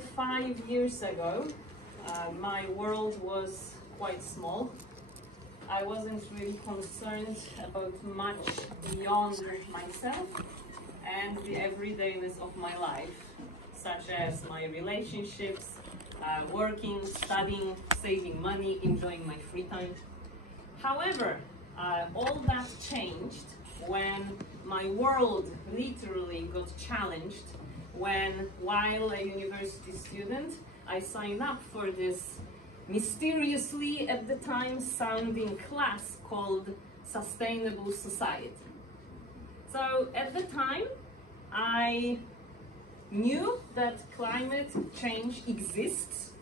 5 years ago, my world was quite small. I wasn't really concerned about much beyond myself and the everydayness of my life, such as my relationships, working, studying, saving money, enjoying my free time. However, all that changed when my world literally got challenged when, while a university student, I signed up for this mysteriously at the time sounding class called Sustainable Society. So at the time, I knew that climate change exists.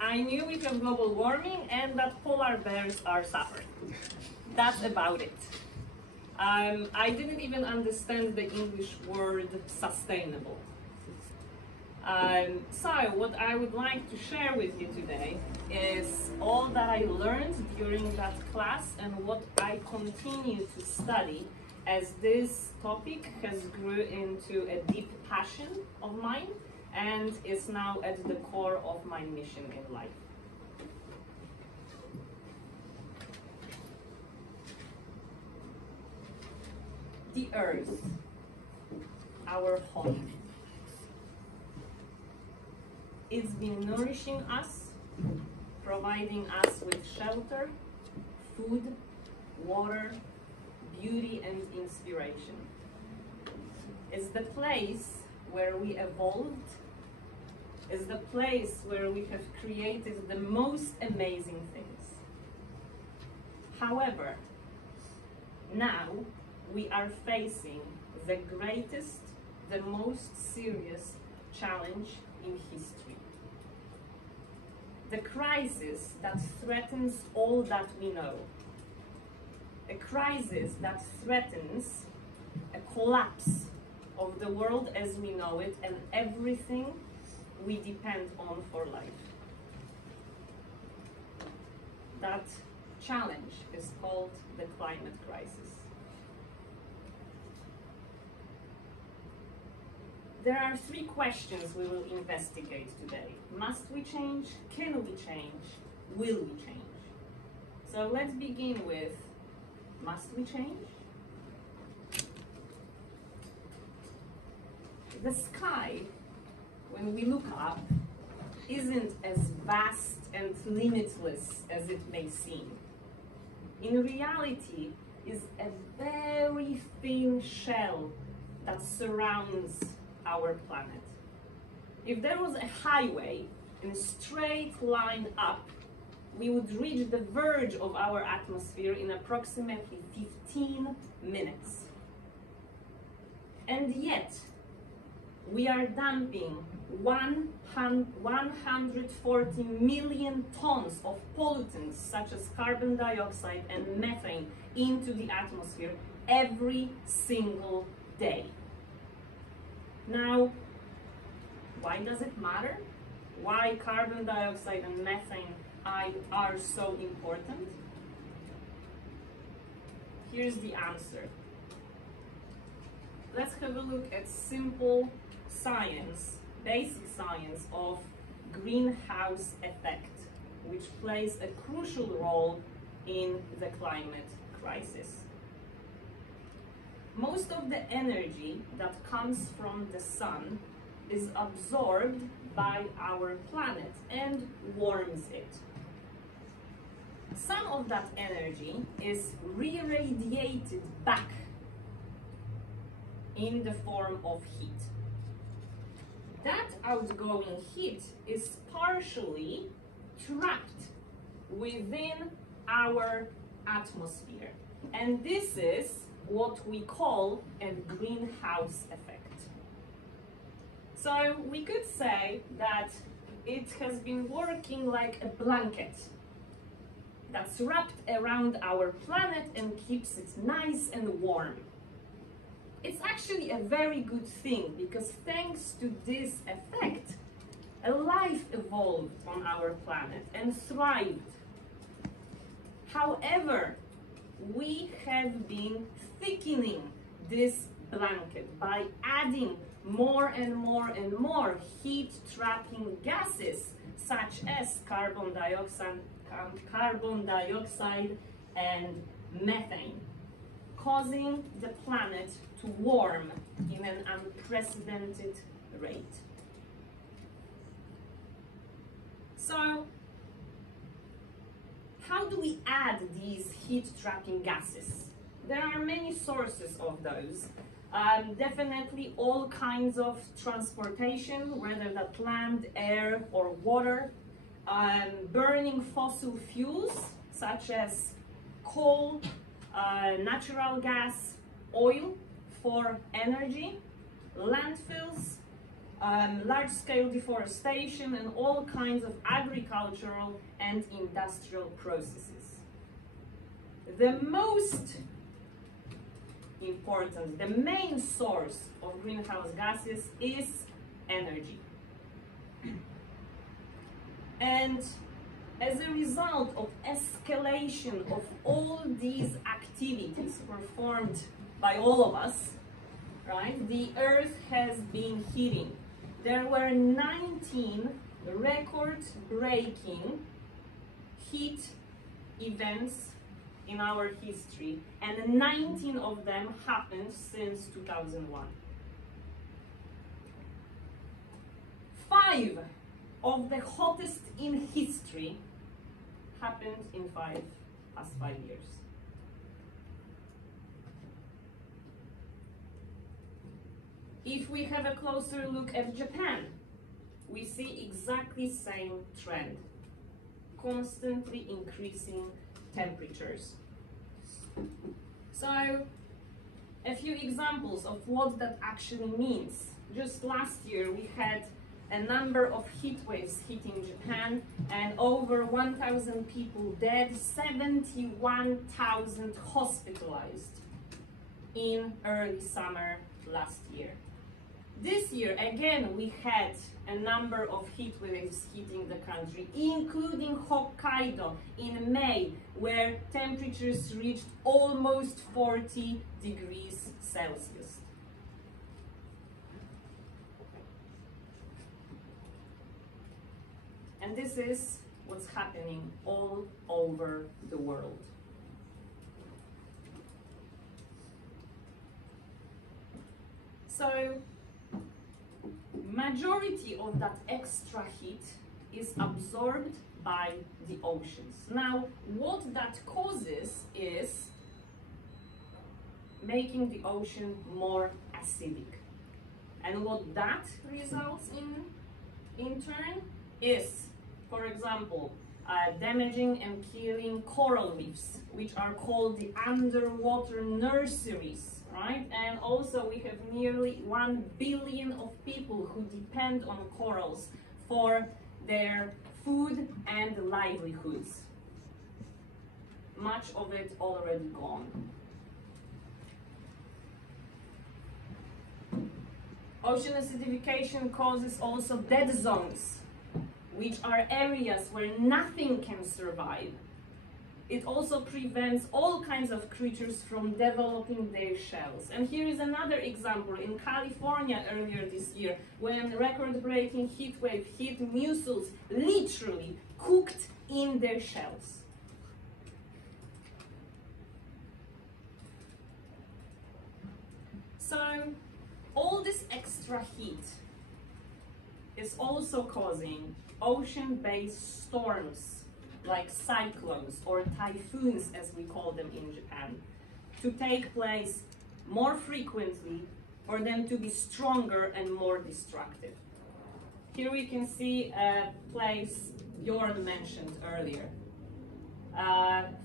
I knew we have global warming and that polar bears are suffering. That's about it. I didn't even understand the English word sustainable. So what I would like to share with you today is all that I learned during that class and what I continue to study, as this topic has grew into a deep passion of mine and is now at the core of my mission in life. The earth, our home, it's been nourishing us, providing us with shelter, food, water, beauty and inspiration. It's the place where we evolved. It's the place where we have created the most amazing things. However, now we are facing the greatest, the most serious challenge in history. The crisis that threatens all that we know. A crisis that threatens a collapse of the world as we know it and everything we depend on for life. That challenge is called the climate crisis. There are 3 questions we will investigate today. Must we change? Can we change? Will we change? So let's begin with, must we change? The sky, when we look up, isn't as vast and limitless as it may seem. In reality, is a very thin shell that surrounds our planet. If there was a highway in a straight line up, we would reach the verge of our atmosphere in approximately 15 minutes. And yet, we are dumping 140 million tons of pollutants such as carbon dioxide and methane into the atmosphere every single day. Now, why does it matter? Why carbon dioxide and methane are so important? Here's the answer. Let's have a look at simple science, basic science of greenhouse effect, which plays a crucial role in the climate crisis. Most of the energy that comes from the sun is absorbed by our planet and warms it. Some of that energy is re-radiated back in the form of heat. That outgoing heat is partially trapped within our atmosphere, and this is what we call a greenhouse effect. So we could say that it has been working like a blanket that's wrapped around our planet and keeps it nice and warm. It's actually a very good thing, because thanks to this effect, a life evolved on our planet and thrived. However, we have been thickening this blanket by adding more and more heat-trapping gases, such as carbon dioxide and methane, causing the planet to warm in an unprecedented rate. So, how do we add these heat-trapping gases? There are many sources of those. Definitely all kinds of transportation, whether that's land, air, or water. Burning fossil fuels, such as coal, natural gas, oil for energy, landfills, large-scale deforestation, and all kinds of agricultural and industrial processes. The most important, the main source of greenhouse gases is energy. And as a result of escalation of all these activities performed by all of us, right, the Earth has been heating. There were 19 record-breaking heat events in our history, and 19 of them happened since 2001. 5 of the hottest in history happened in past 5 years. If we have a closer look at Japan, we see exactly the same trend, constantly increasing temperatures. So, a few examples of what that actually means. Just last year we had a number of heat waves hitting Japan, and over 1,000 people dead, 71,000 hospitalized in early summer last year. This year, again, we had a number of heat waves hitting the country, including Hokkaido in May, where temperatures reached almost 40 degrees Celsius. And this is what's happening all over the world. So, majority of that extra heat is absorbed by the oceans. Now, what that causes is making the ocean more acidic. And what that results in turn is, for example, damaging and killing coral reefs, which are called the underwater nurseries. Right? And also we have nearly 1 billion of people who depend on corals for their food and livelihoods. Much of it already gone. Ocean acidification causes also dead zones, which are areas where nothing can survive. It also prevents all kinds of creatures from developing their shells. And here is another example in California earlier this year, when a record-breaking heat wave hit mussels, literally cooked in their shells. So, all this extra heat is also causing ocean-based storms, like cyclones or typhoons, as we call them in Japan, to take place more frequently, for them to be stronger and more destructive. Here we can see a place Bjorn mentioned earlier.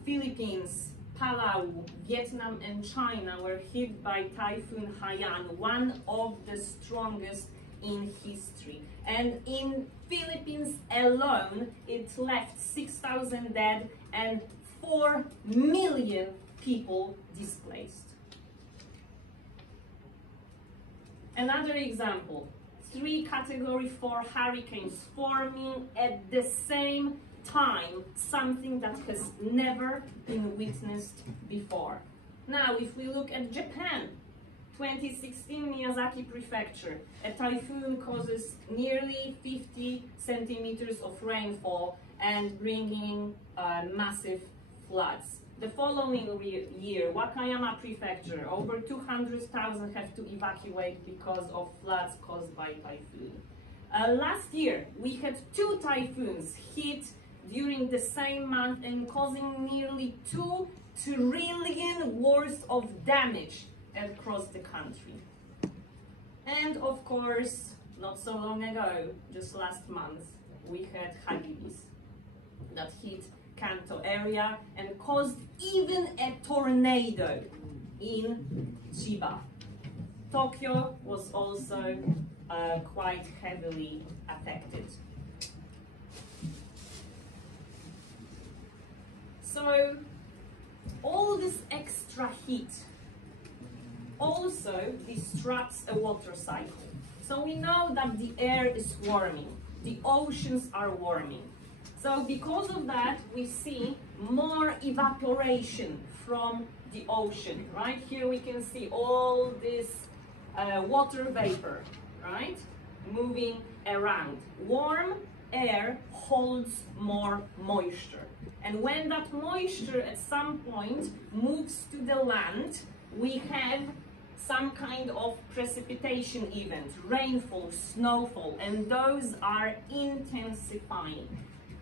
Philippines, Palau, Vietnam, and China were hit by Typhoon Haiyan, one of the strongest in history. And in Philippines alone, it left 6,000 dead and 4 million people displaced. Another example, 3 Category 4 hurricanes forming at the same time, something that has never been witnessed before. Now, if we look at Japan, 2016 Miyazaki Prefecture, a typhoon causes nearly 50 centimeters of rainfall and bringing massive floods. The following year, Wakayama Prefecture, over 200,000 have to evacuate because of floods caused by typhoon. Last year, we had 2 typhoons hit during the same month and causing nearly 2 trillion worth of damage across the country. And of course, not so long ago, just last month, we had Hagibis that hit Kanto area and caused even a tornado in Chiba. Tokyo was also quite heavily affected. So all this extra heat also disrupts a water cycle. So we know that the air is warming, the oceans are warming. So because of that, we see more evaporation from the ocean. Right here we can see all this water vapor, right, moving around. Warm air holds more moisture. And when that moisture at some point moves to the land, we have some kind of precipitation event, rainfall, snowfall, and those are intensifying.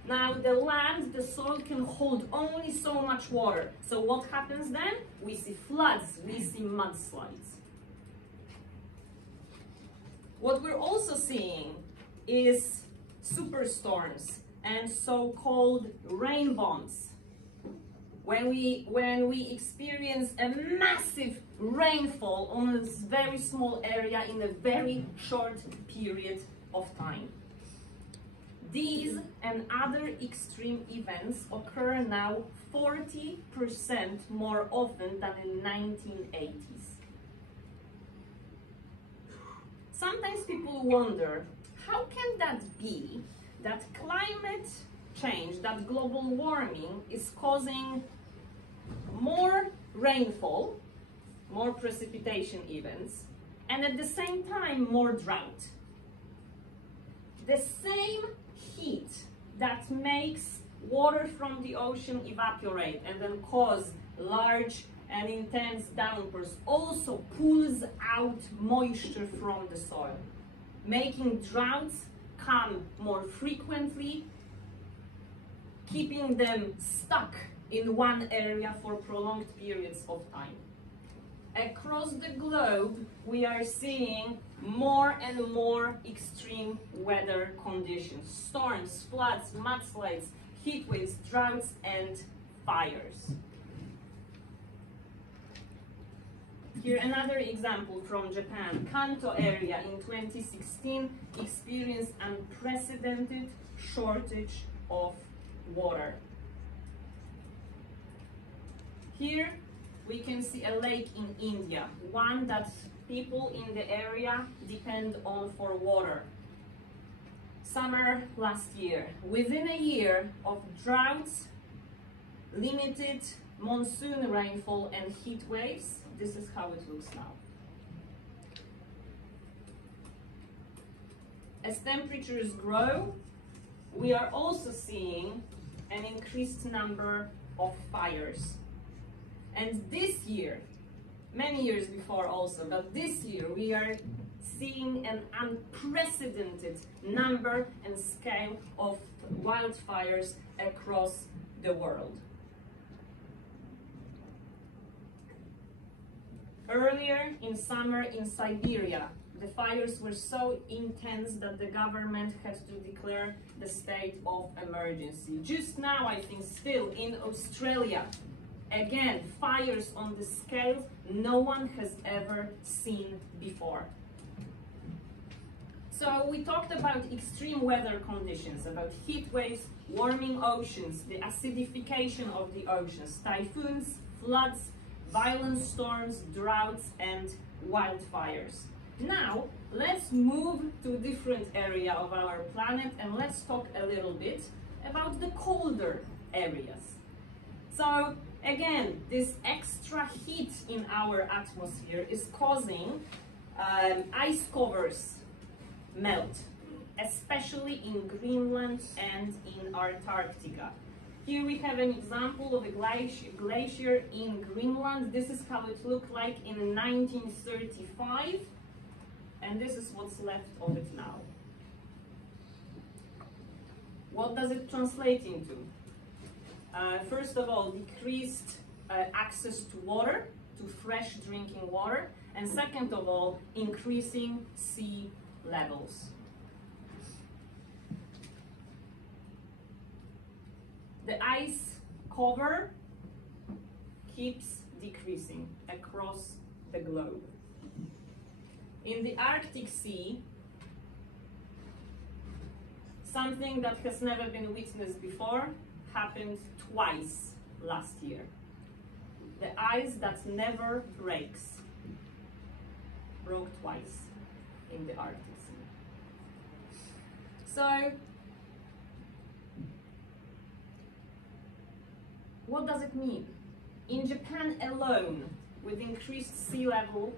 Now the land, the soil can hold only so much water. So what happens then? We see floods, we see mudslides. What we're also seeing is superstorms and so-called rain bombs. When we experience a massive rainfall on a very small area in a very short period of time. These and other extreme events occur now 40% more often than in 1980s. Sometimes people wonder, how can that be that climate change, that global warming is causing more rainfall, more precipitation events, and at the same time more drought? The same heat that makes water from the ocean evaporate and then cause large and intense downpours also pulls out moisture from the soil, making droughts come more frequently, keeping them stuck in one area for prolonged periods of time. Across the globe, we are seeing more and more extreme weather conditions: storms, floods, mudslides, heat waves, droughts, and fires. Here another example from Japan. Kanto area in 2016 experienced unprecedented shortage of water. Here we can see a lake in India, one that people in the area depend on for water. Summer last year, within a year of droughts, limited monsoon rainfall and heat waves, this is how it looks now. As temperatures grow, we are also seeing an increased number of fires. And this year, many years before also, but this year we are seeing an unprecedented number and scale of wildfires across the world. Earlier in summer in Siberia, the fires were so intense that the government had to declare the state of emergency. Just now, I think, still in Australia, again, fires on the scale no one has ever seen before. So we talked about extreme weather conditions, about heat waves, warming oceans, the acidification of the oceans, typhoons, floods, violent storms, droughts, and wildfires. Now, let's move to a different area of our planet and let's talk a little bit about the colder areas. So, Again, this extra heat in our atmosphere is causing ice covers melt, especially in Greenland and in Antarctica. Here we have an example of a glacier in Greenland. This is how it looked like in 1935, and this is what's left of it now. What does it translate into? First of all, decreased access to water, to fresh drinking water, and second of all, increasing sea levels. The ice cover keeps decreasing across the globe. In the Arctic Sea, something that has never been witnessed before happened twice last year. The ice that never breaks broke twice in the Arctic Sea. So, what does it mean? In Japan alone, with increased sea level,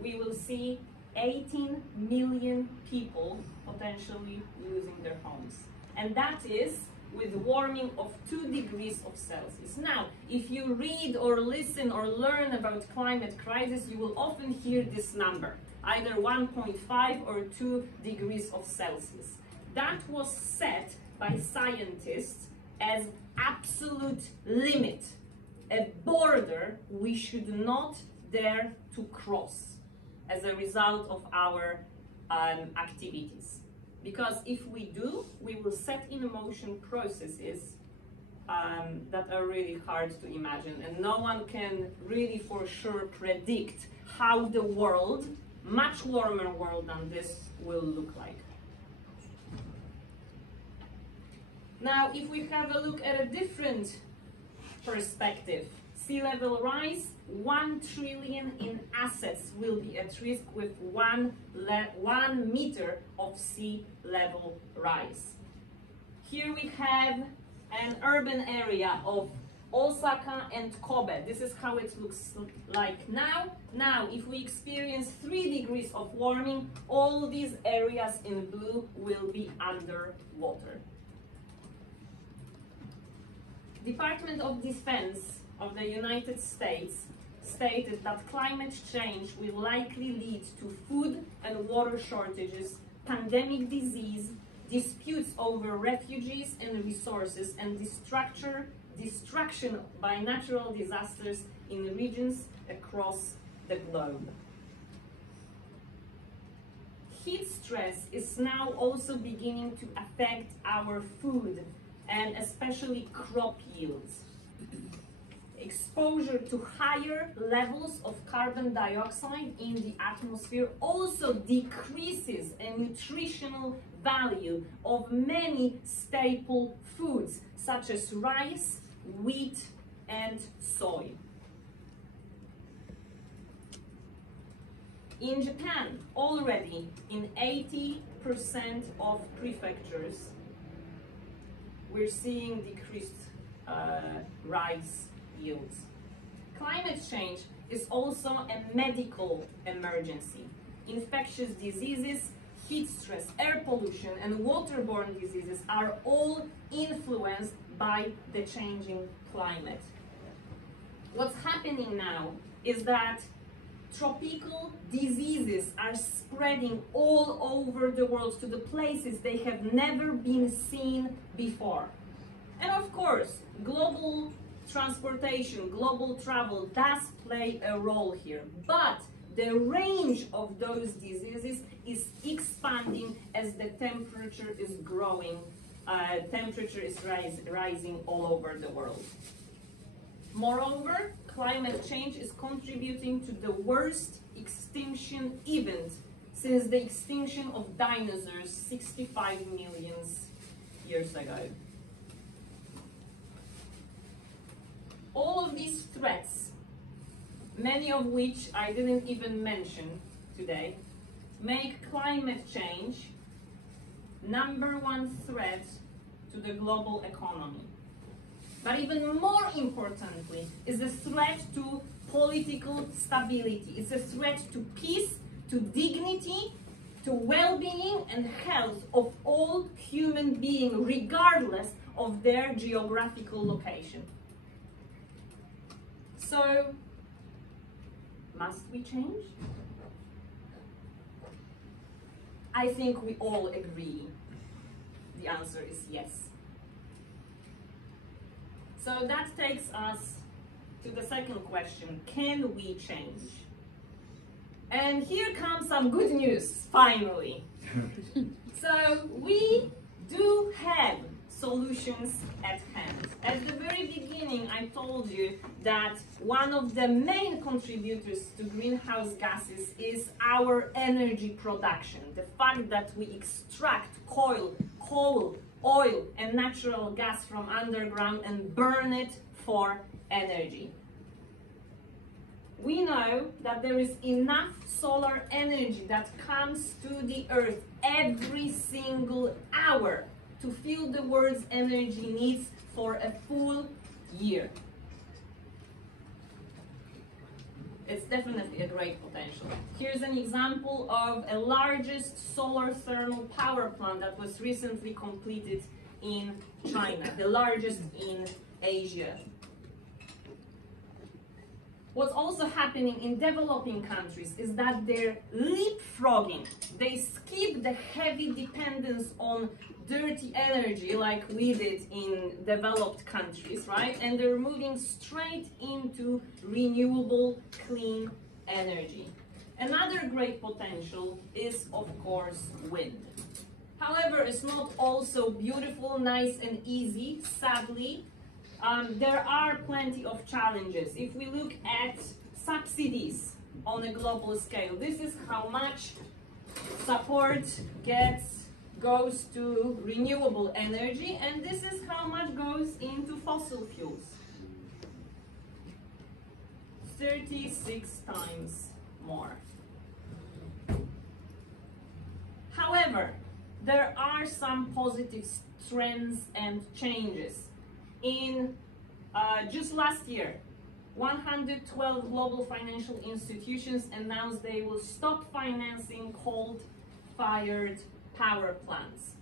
we will see 18 million people potentially losing their homes. And that is with warming of 2 degrees of Celsius. Now, if you read or listen or learn about climate crisis, you will often hear this number, either 1.5 or 2 degrees of Celsius. That was set by scientists as absolute limit, a border we should not dare to cross as a result of our activities. Because if we do, we will set in motion processes that are really hard to imagine, and no one can really for sure predict how the world, much warmer world than this, will look like. Now, if we have a look at a different perspective, sea level rise, 1 trillion in assets will be at risk with 1 meter of sea level rise. Here we have an urban area of Osaka and Kobe. This is how it looks like now. Now, if we experience 3 degrees of warming, all these areas in blue will be underwater. Department of Defense of the United States stated that climate change will likely lead to food and water shortages, pandemic disease, disputes over refugees and resources, and destruction by natural disasters in regions across the globe. Heat stress is now also beginning to affect our food and especially crop yields. Exposure to higher levels of carbon dioxide in the atmosphere also decreases the nutritional value of many staple foods such as rice, wheat, and soy. In Japan, already in 80% of prefectures, we're seeing decreased rice yields. Climate change is also a medical emergency. Infectious diseases, heat stress, air pollution, and waterborne diseases are all influenced by the changing climate. What's happening now is that tropical diseases are spreading all over the world to the places they have never been seen before. And of course, global transportation, global travel does play a role here, but the range of those diseases is expanding as the temperature is growing, rising all over the world. Moreover, climate change is contributing to the worst extinction event since the extinction of dinosaurs 65 million years ago. All of these threats, many of which I didn't even mention today, make climate change #1 threat to the global economy. but even more importantly, is a threat to political stability. It's a threat to peace, to dignity, to well-being and health of all human beings, regardless of their geographical location. So, must we change? I think we all agree. The answer is yes. So that takes us to the second question, can we change? And here comes some good news, finally. So we do have solutions at hand. At the very beginning, I told you that one of the main contributors to greenhouse gases is our energy production. The fact that we extract coal, oil, and natural gas from underground and burn it for energy. We know that there is enough solar energy that comes to the earth every single hour to fill the world's energy needs for a full year. It's definitely a great potential. Here's an example of a largest solar thermal power plant that was recently completed in China, the largest in Asia. What's also happening in developing countries is that they're leapfrogging. They skip the heavy dependence on dirty energy like we did in developed countries, right? And they're moving straight into renewable, clean energy. Another great potential is, of course, wind. However, it's not all so beautiful, nice, and easy, sadly. There are plenty of challenges. If we look at subsidies on a global scale, this is how much support goes to renewable energy, and this is how much goes into fossil fuels. 36 times more. However, there are some positive trends and changes. In just last year, 112 global financial institutions announced they will stop financing coal-fired power plants.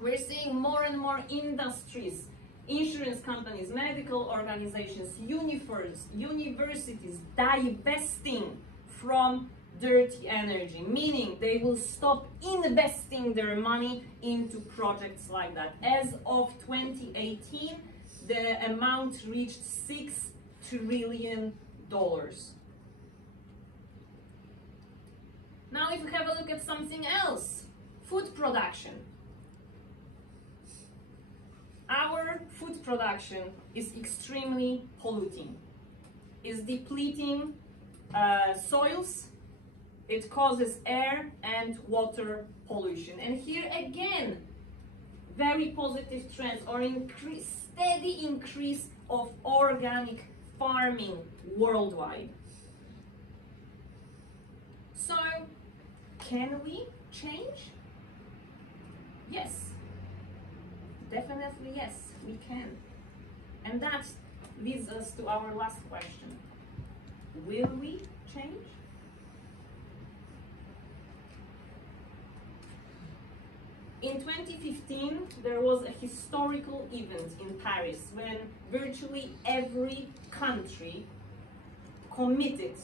We're seeing more and more industries, insurance companies, medical organizations, universities divesting from dirty energy, meaning they will stop investing their money into projects like that. As of 2018, the amount reached $6 trillion. Now, if we have a look at something else, food production. Our food production is extremely polluting. It's depleting soils. It causes air and water pollution. And here again, very positive trends or steady increase of organic farming worldwide. So, can we change? Yes. Definitely yes, we can. And that leads us to our last question. Will we change? In 2015, there was a historical event in Paris when virtually every country committed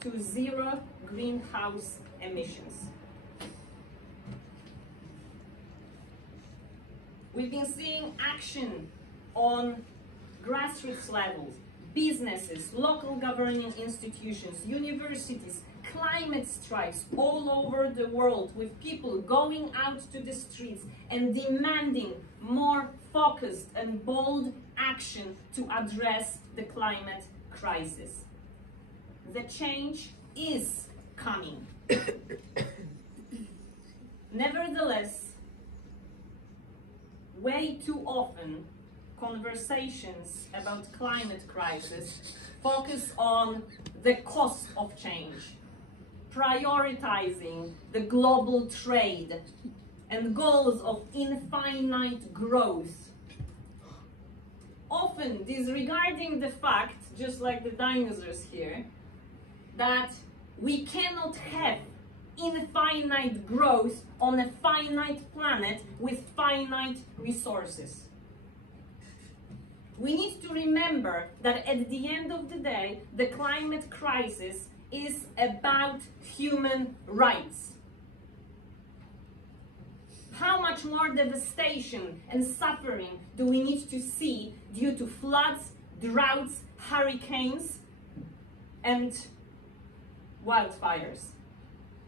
to zero greenhouse emissions. We've been seeing action on grassroots levels, businesses, local governing institutions, universities, climate strikes all over the world, with people going out to the streets and demanding more focused and bold action to address the climate crisis. The change is coming. Nevertheless, way too often, conversations about climate crisis focus on the cost of change, prioritizing the global trade and goals of infinite growth. often disregarding the fact, just like the dinosaurs here, that we cannot have infinite growth on a finite planet with finite resources. We need to remember that at the end of the day, the climate crisis is about human rights. How much more devastation and suffering do we need to see due to floods, droughts, hurricanes, and wildfires?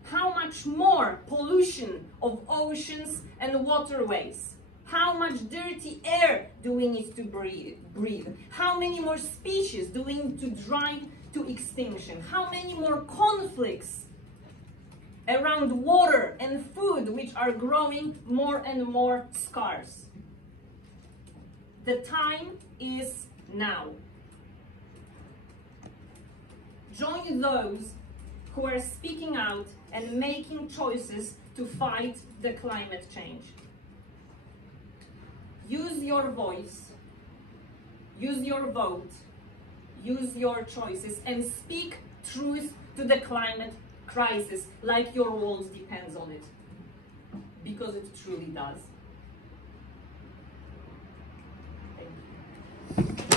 How much more pollution of oceans and waterways? How much dirty air do we need to breathe? How many more species do we need to drive to extinction? How many more conflicts around water and food, which are growing more and more scarce? The time is now. Join those who are speaking out and making choices to fight the climate change. Use your voice, use your vote, use your choices, and speak truth to the climate crisis like your world depends on it, because it truly does. Thank you.